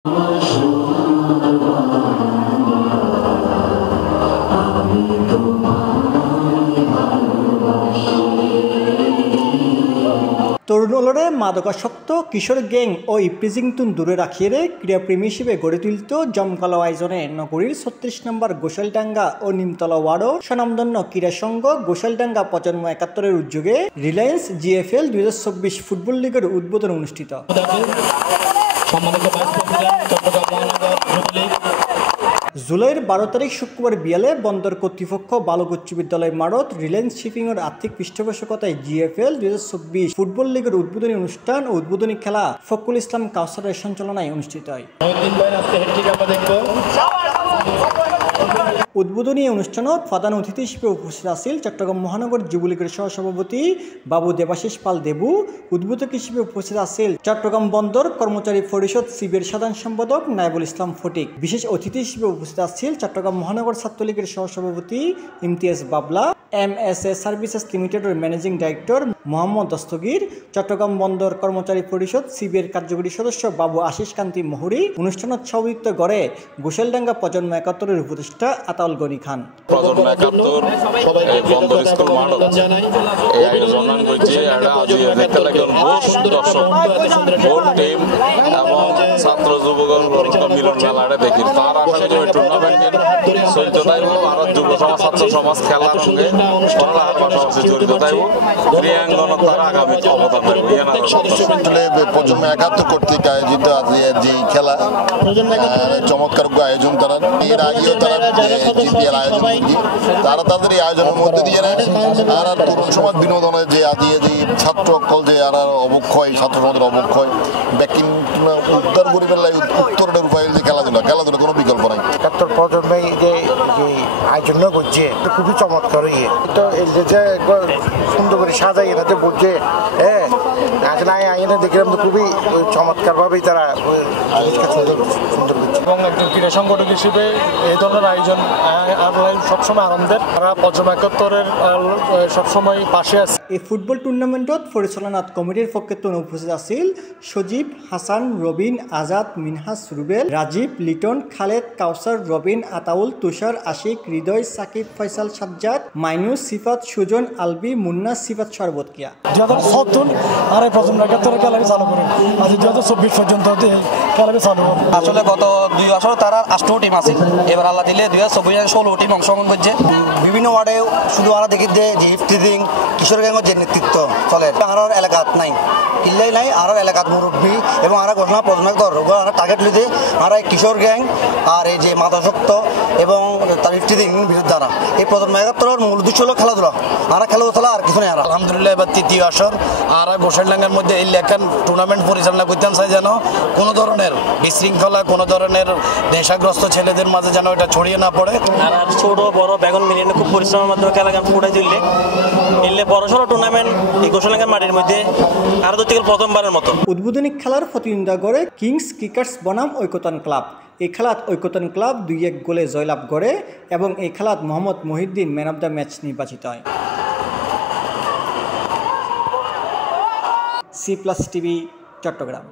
তরুণলরে মাদকাসক্ত কিশোর গ্যাং ও ইপ্রিজিংটুন দূরে রাখিয়ে ক্রীড়াপ্রেমী হিসেবে গড়ে তুলত জমকালো আয়োজনে নগরীর ৩৬ নম্বর গোসালডাঙ্গা ও নিমতলা ওয়ার্ডও স্বনামধন্য ক্রীড়া সংঘ গোসালডাঙ্গা প্রজন্ম ৭১-এর উদ্যোগে রিলায়েন্স জিএফএল ২০২৪ ফুটবল লিগের উদ্বোধন অনুষ্ঠিত। জুলাইয়ের ১২ তারিখ শুক্রবার বিয়ালে বন্দর কর্তৃপক্ষ বালক উচ্চ বিদ্যালয় মারত রিলায়েন্স শিপিংয়ের আর্থিক পৃষ্ঠপোষকতায় জিএফএল ২০২৪ ফুটবল লিগের উদ্বোধনী অনুষ্ঠান ও উদ্বোধনী খেলা ফখরুল ইসলাম কাউসারের সঞ্চালনায় অনুষ্ঠিত হয়। উদ্বোধনী অনুষ্ঠানত প্রধান অতিথি হিসেবে উপস্থিত আছেন চট্টগ্রাম মহানগর যুবলীগের সহসভাপতি বাবু দেবাশিস পাল দেবু। উদ্বোধক হিসেবে উপস্থিত আছেন চট্টগ্রাম বন্দর কর্মচারী পরিষদ সিবির সাধারণ সম্পাদক নাইবুল ইসলাম ফটিক। বিশেষ অতিথি হিসেবে উপস্থিত আছেন চট্টগ্রাম মহানগর ছাত্রলীগের সহসভাপতি ইমতিয়াজ বাবলা, এমএসএ সার্ভিসেস লিমিটেডের ম্যানেজিং ডাইরেক্টর মোহাম্মদ দস্তগীর, চট্টগ্রাম বন্দর কর্মচারী পরিষদ সিবির কার্যকরী সদস্য বাবু আশিস কান্তি মহুরি। অনুষ্ঠানত সভাপতিত্ব করে গোসালডাঙ্গা প্রজন্ম ৭১-এর উপদেষ্টা আতাউল গনি খান। প্রজন্ম ৭১ বন্দর স্কুল মানব এই আয়োজন করছে। দেখতে লাগে দর্শক ভোট টিম এবং ছাত্র যুবকর মিলন মেলাটা দেখি। তার আশা করি টুর্নামেন্টের চলিত থাকব ভারত যুব সমাজ ছাত্র সমাজ খেলার সঙ্গে পড়ালেখার পাশাপাশি জড়িত থাকব। ক্রীড়াঙ্গন তারা আগামী অবদান রাখবে। প্রজন্ম ৭১ কর্তৃক আয়োজিত যে খেলা চমৎকার আয়োজন তারা এর আগেও তারা আয়োজন তারা তাদের এই আয়োজনের মধ্যে দিয়ে আর তরুণ সমাজ বিনোদনের যে আদিয়ে যে ছাত্র অকল যে আর অবক্ষয় ছাত্র সমাজের অবক্ষয় ব্যাকিং উদ্ধার গরিবের উত্তরের উপায় যে খেলাধুলা কোনো বিকল্প নাই। ৭১ প্রজন্মে যে আয়োজন করছে খুবই চমৎকার তো যে সুন্দর করে সাজাই এনাতে বলছে হ্যাঁ আজ না আইনে দেখলাম তো খুবই চমৎকারভাবেই তারা সুন্দর করছে। এবং একজন ক্রীড়া সংগঠক হিসেবে এই ধরনের আয়োজন সবসময় আনন্দের। তারা প্রজন্ম ৭১-এর সবসময় পাশে আছে। এই ফুটবল টুর্নামেন্টত পরিচালনা কমিটির পক্ষে উপস্থিত আছিল সজীব, হাসান, রবিন, আজাদ, মিনহাস, রুবেল, রাজীব, লিটন, খালেদ, কাউসার, রবিন, আতাউল, তুষার, আশিক, হৃদয়, সাকিব, ফয়সাল, সাজ্জাদ, মাইনুস, সিফাত, সুজন, আলবি, মুন্না, সিফাত, শরবতকিয়া। ২০৭০ আর এই প্রজন্ম ৭১-এর খেলাকে চালু করেন। আজ ২০২৪ পর্যন্ত খেলাকে চালু করেন। আসলে গত ২ বছর তারা ৮টো টিম আছে। এবার আল্লাহ দিলে ২০২৪ 16 টিম অংশগ্রহণ করছে। বিভিন্ন ওয়ার্ডে শুধু আমরা দেখি যে ইফতিজিং কিশোর গ্যাংয়ের যে নেতৃত্ব চলে আর এলাকাত নাই কিল্লাই নাই আর এলাকাত মুরব্বী এবং আমরা ঘোষণা প্রজন্ম আমরা টার্গেট লিতে আমরা কিশোর গ্যাং আর এই যে মাদকাসক্ত এবং তার ইফতিজিং বিরুদ্ধে আনা এই প্রজন্ম ৭১-এর মূল উদ্দেশ্য হলো খেলাধুলা। আমরা খেলাধুলা আর কিছু নেই। আলহামদুলিল্লাহ এবার ৩য় আসর আর গোসালডাঙ্গার মধ্যে এই লেখান টুর্নামেন্ট পরিচালনা করতেন চাই যেন কোনো ধরনের বিশৃঙ্খলা কোনো ধরনের নেশাগ্রস্ত ছেলেদের মাঝে যেন এটা ছড়িয়ে না পড়ে। আর ছোট বড় বেগুন মিলিয়ে খুব পরিশ্রমের মাধ্যমে খেলাকে ফুটাই তুললে এলে বড় সড়ো টুর্নামেন্ট এই গোসালডাঙ্গার মাটির মধ্যে আরো থেকে প্রথমবারের মতো। উদ্বোধনী খেলার প্রতিদ্বন্দ্বিতা করে কিংস ক্রিকেটার্স বনাম ঐকতান ক্লাব। এই খেলাত ঐকতান ক্লাব ২-১ গোলে জয়লাভ করে এবং এই খেলাত Mohammad Mohiuddin man of the match নির্বাচিত হয়। C+ TV, Chittagong.